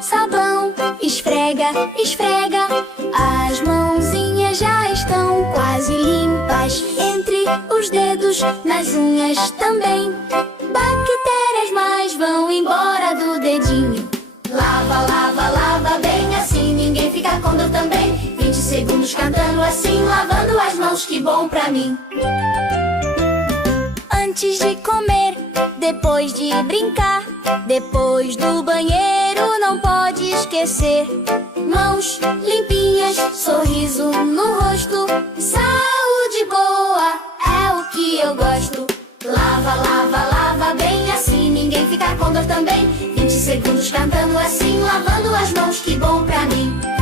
sabão. Esfrega, esfrega, as mãozinhas já estão quase limpas. Entre os dedos, nas unhas também. Bactérias mais vão embora do dedinho. Lava, lava, lava bem assim, ninguém fica com dor também. 20 segundos cantando assim, lavando as mãos, que bom pra mim. Antes de comer, depois de brincar, depois do banheiro não pode esquecer. Mãos limpinhas, sorriso no rosto, saúde boa é o que eu gosto. Lava, lava, lava bem assim, ninguém fica com dor também. 20 segundos cantando assim, lavando as mãos, que bom pra mim.